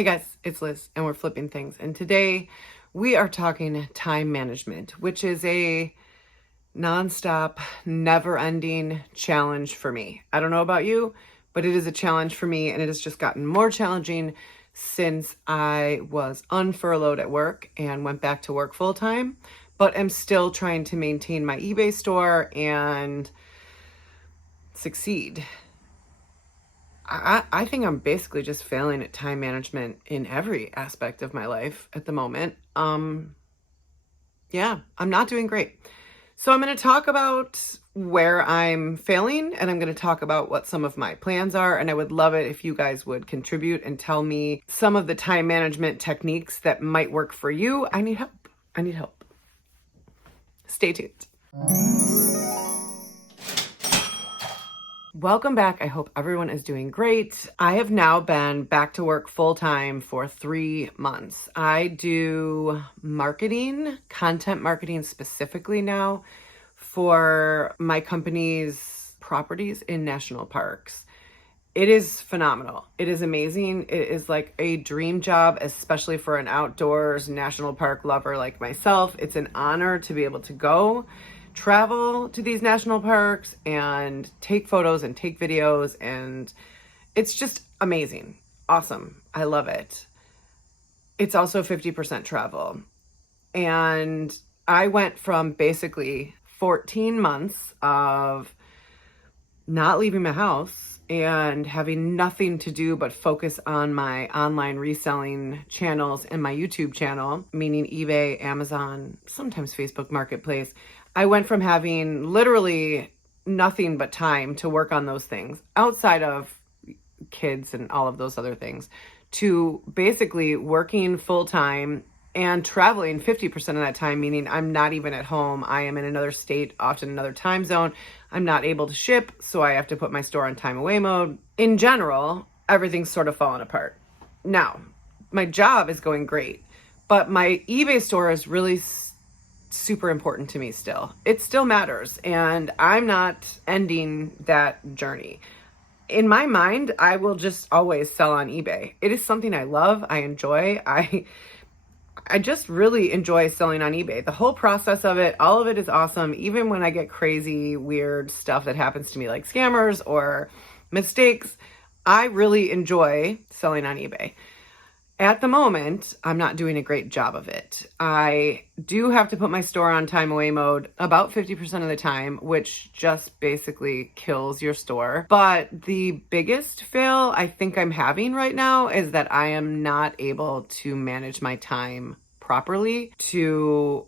Hey guys, it's Liz and we're flipping things. And today we are talking time management, which is a nonstop, never-ending challenge for me. I don't know about you, but it is a challenge for me, and it has just gotten more challenging since I was unfurloughed at work and went back to work full-time, but I'm still trying to maintain my eBay store and succeed. I think I'm basically just failing at time management in every aspect of my life at the moment. Yeah, I'm not doing great. So I'm going to talk about where I'm failing, and I'm going to talk about what some of my plans are. And I would love it if you guys would contribute and tell me some of the time management techniques that might work for you. I need help. I need help. Stay tuned. Welcome back. I hope everyone is doing great. I have now been back to work full time for 3 months. I do marketing, content marketing specifically now for my company's properties in national parks. It is phenomenal. It is amazing. It is like a dream job, especially for an outdoors national park lover like myself. It's an honor to be able to go travel to these national parks and take photos and take videos, and it's just amazing. Awesome. I love it. It's also 50% travel. And I went from basically 14 months of not leaving my house and having nothing to do but focus on my online reselling channels and my YouTube channel, meaning eBay, Amazon, sometimes Facebook Marketplace. I went from having literally nothing but time to work on those things outside of kids and all of those other things to basically working full time and traveling 50% of that time, meaning I'm not even at home. I am in another state, often another time zone. I'm not able to ship, so I have to put my store on time away mode. In general, everything's sort of fallen apart. Now, my job is going great, but my eBay store is really super important to me still. It still matters, and I'm not ending that journey. In my mind, I will just always sell on eBay. It is something I love, I enjoy. I just really enjoy selling on eBay. The whole process of it, all of it is awesome. Even when I get crazy, weird stuff that happens to me, like scammers or mistakes, I really enjoy selling on eBay. At the moment, I'm not doing a great job of it. I do have to put my store on time away mode about 50% of the time, which just basically kills your store. But the biggest fail I think I'm having right now is that I am not able to manage my time properly to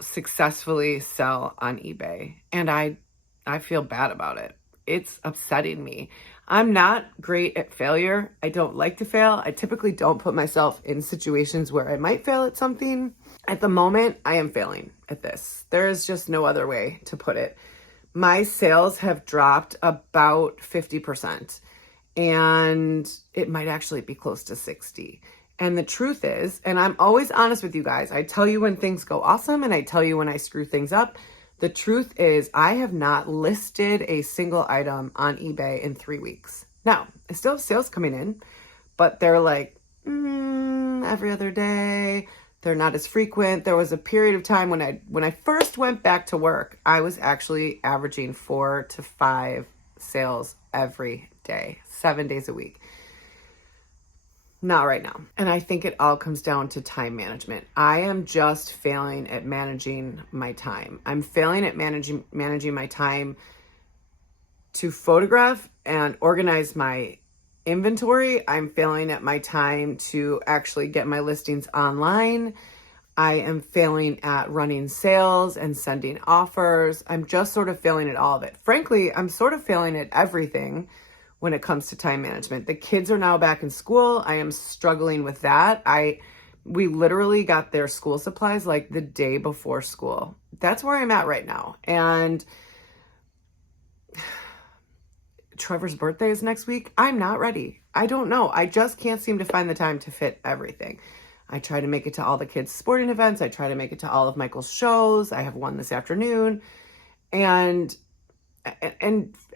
successfully sell on eBay. And I feel bad about it. It's upsetting me. I'm not great at failure. I don't like to fail. I typically don't put myself in situations where I might fail at something. At the moment, I am failing at this. There is just no other way to put it. My sales have dropped about 50%, and it might actually be close to 60. And the truth is, and I'm always honest with you guys, I tell you when things go awesome and I tell you when I screw things up. The truth is, I have not listed a single item on eBay in 3 weeks. Now, I still have sales coming in, but they're like every other day. They're not as frequent. There was a period of time when I first went back to work, I was actually averaging 4 to 5 sales every day, 7 days a week. Not right now. And I think it all comes down to time management. I am just failing at managing my time. I'm failing at managing my time to photograph and organize my inventory. I'm failing at my time to actually get my listings online. I am failing at running sales and sending offers. I'm just sort of failing at all of it. Frankly, I'm sort of failing at everything when it comes to time management. The kids are now back in school. I am struggling with that. We literally got their school supplies like the day before school. That's where I'm at right now. And Trevor's birthday is next week. I'm not ready. I don't know. I just can't seem to find the time to fit everything. I try to make it to all the kids' sporting events. I try to make it to all of Michael's shows. I have one this afternoon. And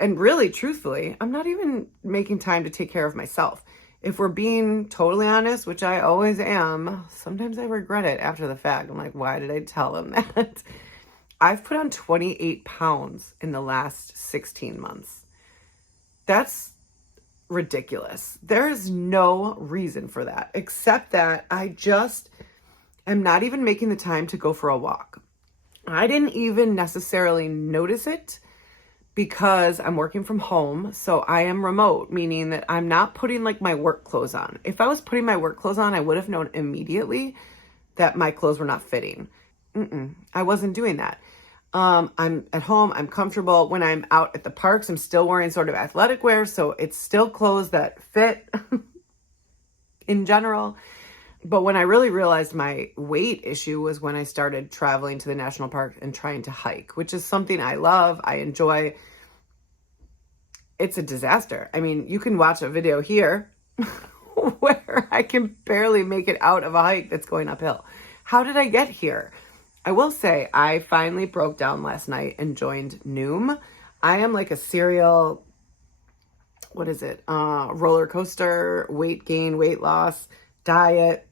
really, truthfully, I'm not even making time to take care of myself. if we're being totally honest, which I always am, sometimes I regret it after the fact. I'm like, why did I tell them that? I've put on 28 pounds in the last 16 months. That's ridiculous. There is no reason for that, except that I just am not even making the time to go for a walk. I didn't even necessarily notice it because I'm working from home. So I am remote, meaning that I'm not putting like my work clothes on. If I was putting my work clothes on, I would have known immediately that my clothes were not fitting. I wasn't doing that. I'm at home, I'm comfortable. When I'm out at the parks, I'm still wearing sort of athletic wear, so it's still clothes that fit in general. But when I really realized my weight issue was when I started traveling to the national park and trying to hike, which is something I love, I enjoy. It's a disaster. I mean, you can watch a video here where I can barely make it out of a hike that's going uphill. How did I get here? I will say I finally broke down last night and joined Noom. I am like a serial, roller coaster, weight gain, weight loss, diet.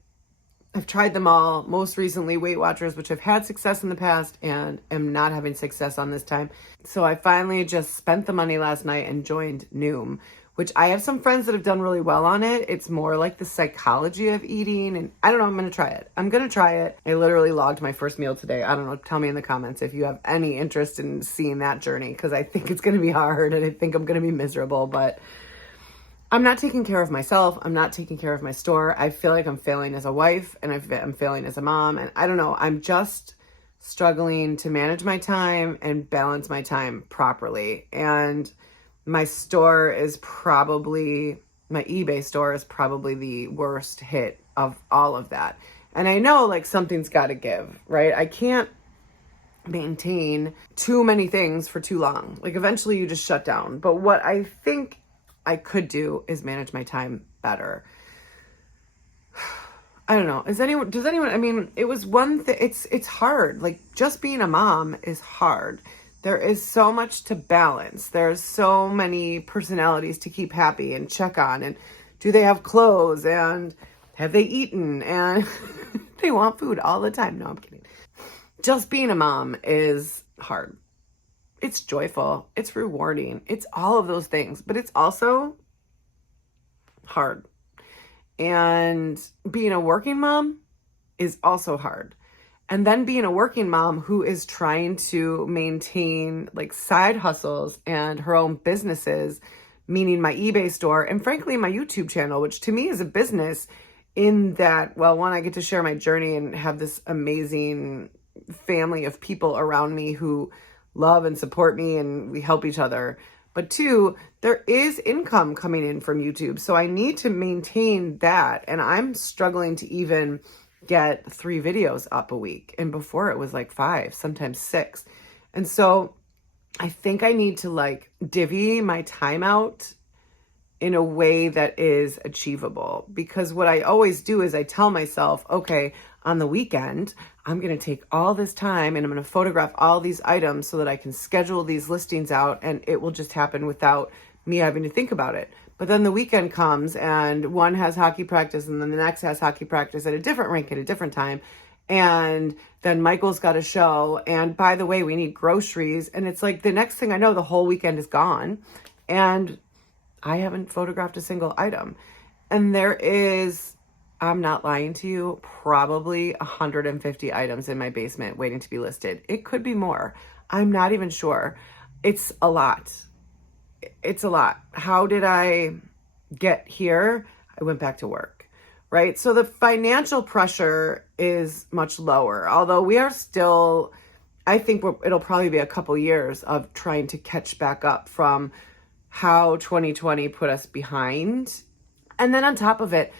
I've tried them all, most recently Weight Watchers, which I've had success in the past and am not having success on this time. So I finally just spent the money last night and joined Noom, which I have some friends that have done really well on it. It's more like the psychology of eating, and I don't know, I'm going to try it. I literally logged my first meal today. I don't know, tell me in the comments if you have any interest in seeing that journey, because I think it's going to be hard and I think I'm going to be miserable, but I'm not taking care of myself. I'm not taking care of my store. I feel like I'm failing as a wife and I'm failing as a mom. And I don't know, I'm just struggling to manage my time and balance my time properly. And my eBay store is probably the worst hit of all of that. And I know like something's got to give, right? I can't maintain too many things for too long. Like eventually you just shut down. But what I think I could do is manage my time better. I don't know. I mean, it was one thing. It's hard. Like just being a mom is hard. There is so much to balance. There's so many personalities to keep happy and check on. And do they have clothes? And have they eaten? And they want food all the time. No, I'm kidding. Just being a mom is hard. It's joyful. It's rewarding. It's all of those things, but it's also hard. And being a working mom is also hard. And then being a working mom who is trying to maintain like side hustles and her own businesses, meaning my eBay store and frankly my YouTube channel, which to me is a business in that, well, one, I get to share my journey and have this amazing family of people around me who love and support me and we help each other. But two, there is income coming in from YouTube. So I need to maintain that. And I'm struggling to even get 3 videos up a week. And before it was like 5, sometimes 6. And so I think I need to like divvy my time out in a way that is achievable. Because what I always do is I tell myself, okay, on the weekend, I'm going to take all this time and I'm going to photograph all these items so that I can schedule these listings out and it will just happen without me having to think about it. But then the weekend comes and one has hockey practice and then the next has hockey practice at a different rink at a different time. And then Michael's got a show. And by the way, we need groceries. And it's like the next thing I know, the whole weekend is gone. And I haven't photographed a single item. And there is, I'm not lying to you, probably 150 items in my basement waiting to be listed. It could be more. I'm not even sure. It's a lot. It's a lot. How did I get here? I went back to work, right? So the financial pressure is much lower, although we are still, I think it'll probably be a couple years of trying to catch back up from how 2020 put us behind. And then on top of it,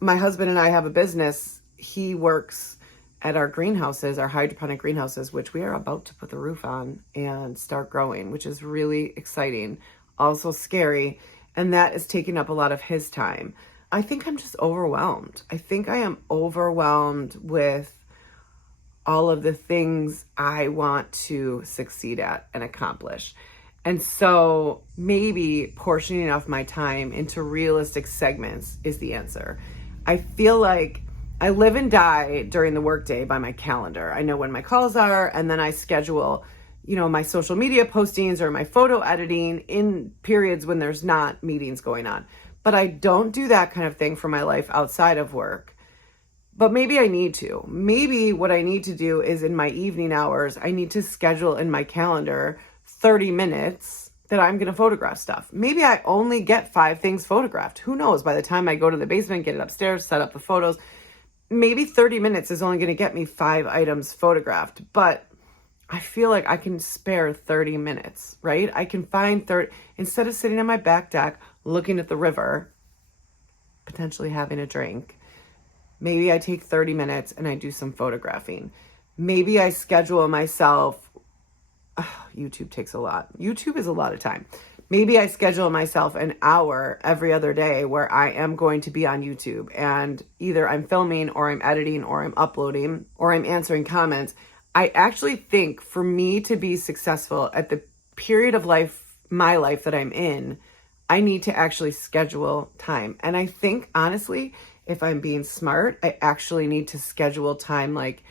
my husband and I have a business. He works at our greenhouses, our hydroponic greenhouses, which we are about to put the roof on and start growing, which is really exciting, also scary. And that is taking up a lot of his time. I think I'm just overwhelmed. I think I am overwhelmed with all of the things I want to succeed at and accomplish. And so maybe portioning off my time into realistic segments is the answer. I feel like I live and die during the workday by my calendar. I know when my calls are, and then I schedule, my social media postings or my photo editing in periods when there's not meetings going on. But I don't do that kind of thing for my life outside of work. But maybe I need to. Maybe what I need to do is in my evening hours, I need to schedule in my calendar 30 minutes that I'm going to photograph stuff. Maybe I only get 5 things photographed. Who knows? By the time I go to the basement, get it upstairs, set up the photos, maybe 30 minutes is only going to get me 5 items photographed. But I feel like I can spare 30 minutes, right? I can find 30, instead of sitting on my back deck, looking at the river, potentially having a drink. Maybe I take 30 minutes and I do some photographing. Maybe I schedule myself. YouTube takes a lot. YouTube is a lot of time. Maybe I schedule myself an hour every other day where I am going to be on YouTube, and either I'm filming or I'm editing or I'm uploading or I'm answering comments. I actually think for me to be successful at the period of my life that I'm in, I need to actually schedule time. And I think honestly, if I'm being smart, I actually need to schedule time like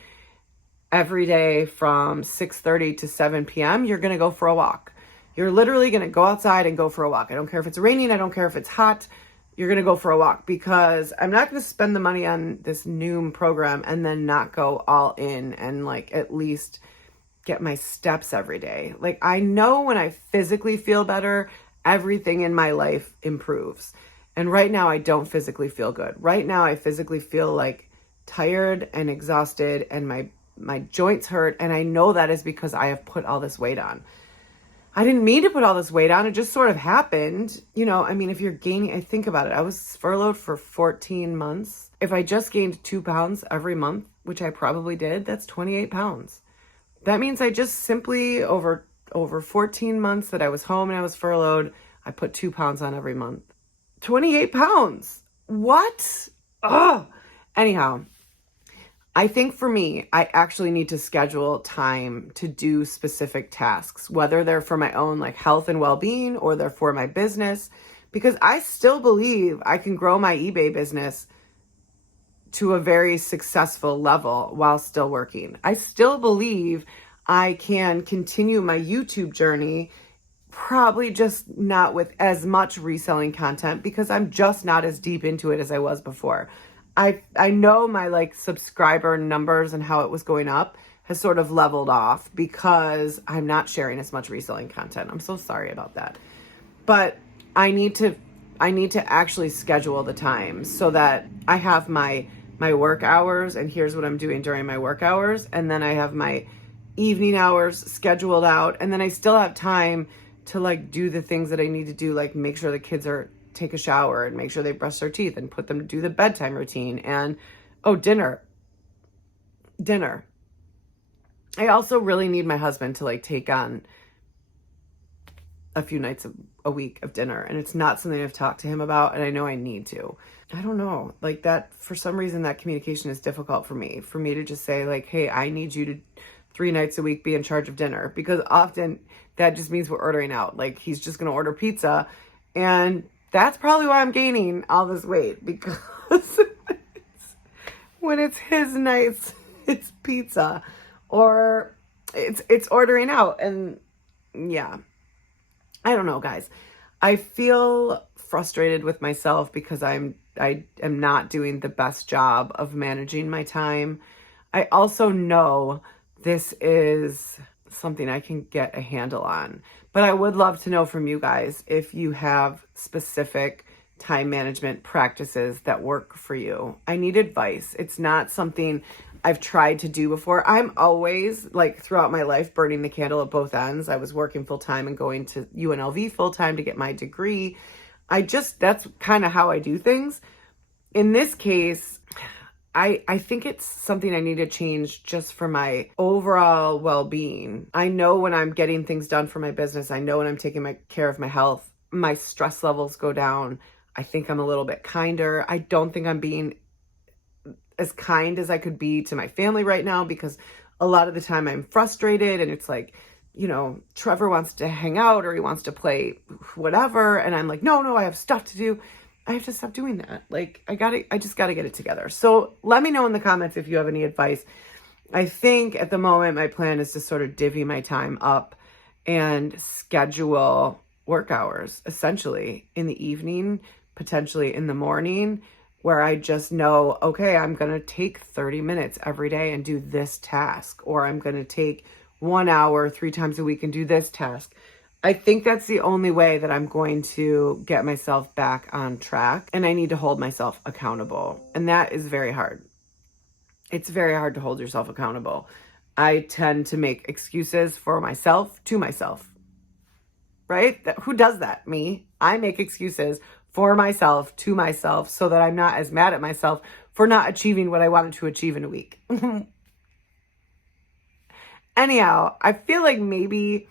every day from 6:30 to 7 p.m., you're going to go for a walk. You're literally going to go outside and go for a walk. I don't care if it's raining. I don't care if it's hot. You're going to go for a walk, because I'm not going to spend the money on this Noom program and then not go all in and like at least get my steps every day. Like, I know when I physically feel better, everything in my life improves. And right now I don't physically feel good. Right now I physically feel like tired and exhausted, and my joints hurt, and I know that is because I have put all this weight on. I didn't mean to put all this weight on. It just sort of happened. If you're gaining, I think about it. I was furloughed for 14 months. If I just gained 2 pounds every month, which I probably did, that's 28 pounds. That means I just simply over 14 months that I was home and I was furloughed, I put 2 pounds on every month. 28 pounds. What? Ugh. Anyhow, I think for me, I actually need to schedule time to do specific tasks, whether they're for my own like health and well-being or they're for my business, because I still believe I can grow my eBay business to a very successful level while still working. I still believe I can continue my YouTube journey, probably just not with as much reselling content, because I'm just not as deep into it as I was before. I know my like subscriber numbers and how it was going up has sort of leveled off because I'm not sharing as much reselling content. I'm so sorry about that. But I need to actually schedule the time so that I have my work hours, and here's what I'm doing during my work hours, and then I have my evening hours scheduled out, and then I still have time to like do the things that I need to do, like make sure the kids take a shower and make sure they brush their teeth and put them to do the bedtime routine, and dinner. I also really need my husband to like take on a few nights a week of dinner, and it's not something I've talked to him about, and I know I need to. I don't know, like that for some reason that communication is difficult for me to just say like, hey, I need you to 3 nights a week be in charge of dinner, because often that just means we're ordering out. Like, he's just going to order pizza, and that's probably why I'm gaining all this weight, because when it's his nights, it's pizza or it's ordering out. And yeah, I don't know, guys. I feel frustrated with myself because I am not doing the best job of managing my time. I also know this is something I can get a handle on, but I would love to know from you guys if you have specific time management practices that work for you. I need advice. It's not something I've tried to do before. I'm always, like, throughout my life, burning the candle at both ends. I was working full-time and going to UNLV full-time to get my degree. That's kind of how I do things. In this case, I think it's something I need to change just for my overall well-being. I know when I'm getting things done for my business, I know when I'm taking care of my health, my stress levels go down. I think I'm a little bit kinder. I don't think I'm being as kind as I could be to my family right now, because a lot of the time I'm frustrated and it's like Trevor wants to hang out or he wants to play whatever. And I'm like, no, I have stuff to do. I have to stop doing that. Like, I just got to get it together. So let me know in the comments if you have any advice. I think at the moment, my plan is to sort of divvy my time up and schedule work hours, essentially in the evening, potentially in the morning, where I just know, okay, I'm going to take 30 minutes every day and do this task, or I'm going to take 1 hour 3 times a week and do this task. I think that's the only way that I'm going to get myself back on track, and I need to hold myself accountable. And that is very hard. It's very hard to hold yourself accountable. I tend to make excuses for myself, to myself, right? Who does that? Me. I make excuses for myself, to myself, so that I'm not as mad at myself for not achieving what I wanted to achieve in a week. Anyhow, I feel like maybe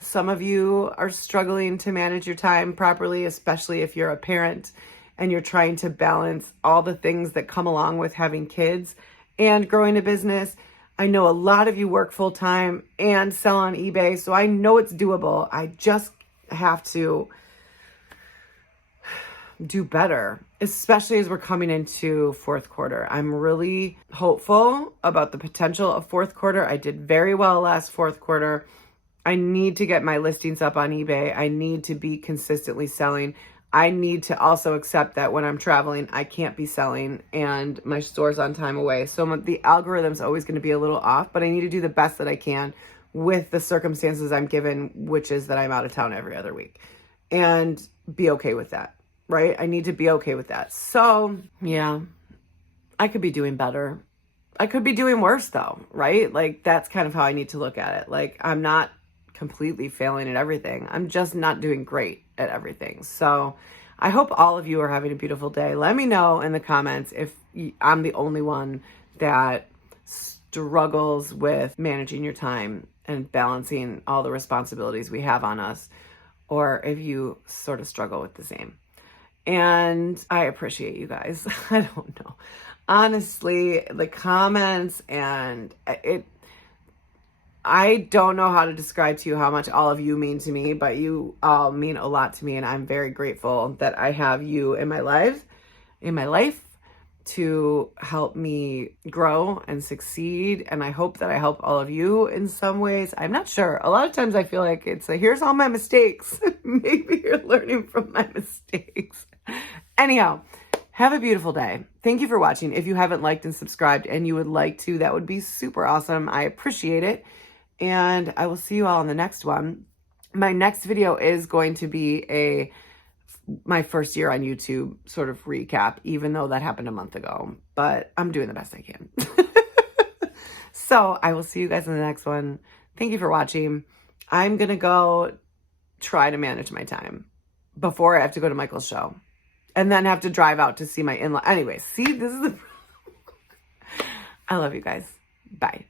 some of you are struggling to manage your time properly, especially if you're a parent and you're trying to balance all the things that come along with having kids and growing a business. I know a lot of you work full time and sell on eBay, so I know it's doable. I just have to do better, especially as we're coming into fourth quarter. I'm really hopeful about the potential of fourth quarter. I did very well last fourth quarter. I need to get my listings up on eBay. I need to be consistently selling. I need to also accept that when I'm traveling, I can't be selling and my store's on time away. So the algorithm's always going to be a little off, but I need to do the best that I can with the circumstances I'm given, which is that I'm out of town every other week, and be okay with that, right? I need to be okay with that. So yeah, I could be doing better. I could be doing worse though, right? Like, that's kind of how I need to look at it. Like, I'm not completely failing at everything. I'm just not doing great at everything. So I hope all of you are having a beautiful day. Let me know in the comments if I'm the only one that struggles with managing your time and balancing all the responsibilities we have on us, or if you sort of struggle with the same. And I appreciate you guys. I don't know. Honestly, the comments and I don't know how to describe to you how much all of you mean to me, but you all mean a lot to me, and I'm very grateful that I have you in my life to help me grow and succeed. And I hope that I help all of you in some ways. I'm not sure. A lot of times I feel like it's here's all my mistakes. Maybe you're learning from my mistakes. Anyhow, have a beautiful day. Thank you for watching. If you haven't liked and subscribed and you would like to, that would be super awesome. I appreciate it. And I will see you all in the next one. My next video is going to be my first year on YouTube sort of recap, even though that happened a month ago, but I'm doing the best I can. So I will see you guys in the next one. Thank you for watching. I'm going to go try to manage my time before I have to go to Michael's show and then have to drive out to see my in-law. Anyway, see, this is I love you guys. Bye.